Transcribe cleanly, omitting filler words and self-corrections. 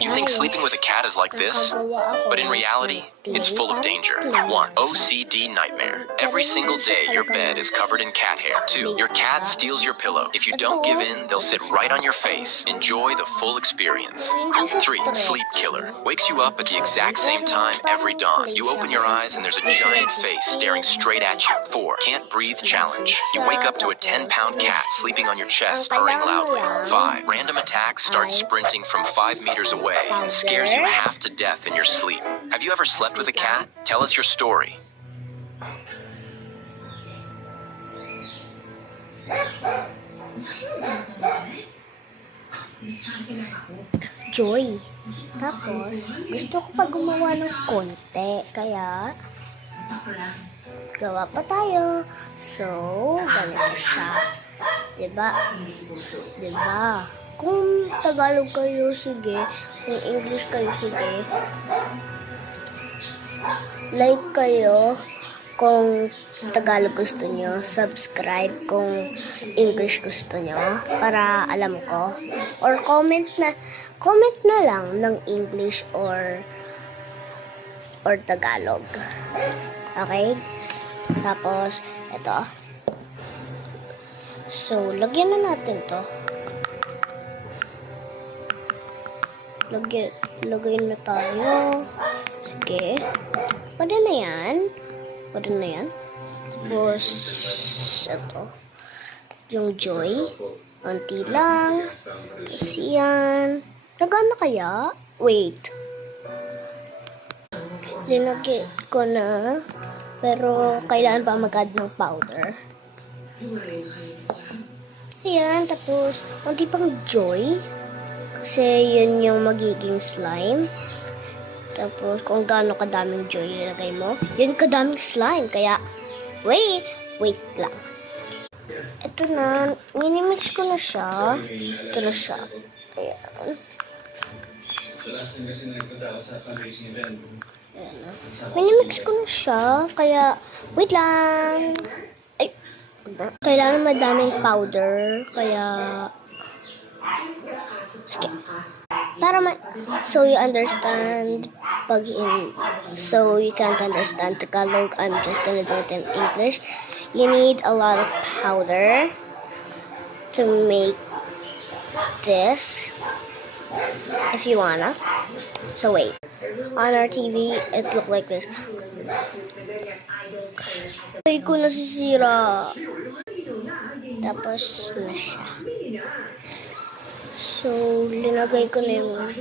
You think sleeping with a cat is like this, but in reality, it's full of danger. 1. OCD nightmare. Every single day, your bed is covered in cat hair. 2. Your cat steals your pillow. If you don't give in, they'll sit right on your face. Enjoy the full experience. 3. Sleep killer. Wakes you up at the exact same time every dawn. You open your eyes and there's a giant face staring straight at you. 4. Can't breathe challenge. You wake up to a 10-pound cat sleeping on your chest, purring loudly. 5. Random attacks start sprinting from 5 meters away and scares you half to death in your sleep. Have you ever slept with a cat? Tell us your story. Joy. Tapos, gusto ko pa gumawa ng konti. Kaya, gawa pa tayo. So, ganito siya. Diba? Diba? Kung Tagalog kayo, sige. Kung English kayo, sige. Like kayo kung Tagalog gusto nyo. Subscribe kung English gusto nyo. Para alam ko. Or comment na lang ng English or Tagalog. Okay? Tapos, ito. So, lagyan na natin to. Lagay na tayo. Sige. Pwede na yan. Tapos, ito. Yung Joy. Unti lang. Tapos yan. Nagana kaya? Wait. Linagay ko na. Pero, kailangan pa mag-add ng powder. Ayan. Tapos, unti pang Joy. Kasi yun yung magiging slime. Tapos kung gaano kadaming Joy nilagay mo, yun kadaming slime. Kaya, wait lang. Ito na, minimix ko na siya. Ito na siya. Ayan. Minimix ko na siya. Kaya, wait lang. Ay, kailangan madaming powder. Kaya, sige. Para so you understand so you can't understand Tagalog, I'm just gonna do it in English. You need a lot of powder to make this if you wanna. So wait. On our TV it looked like this. Ay ko nasisira. Tapos na siya. So, linagay ko na yung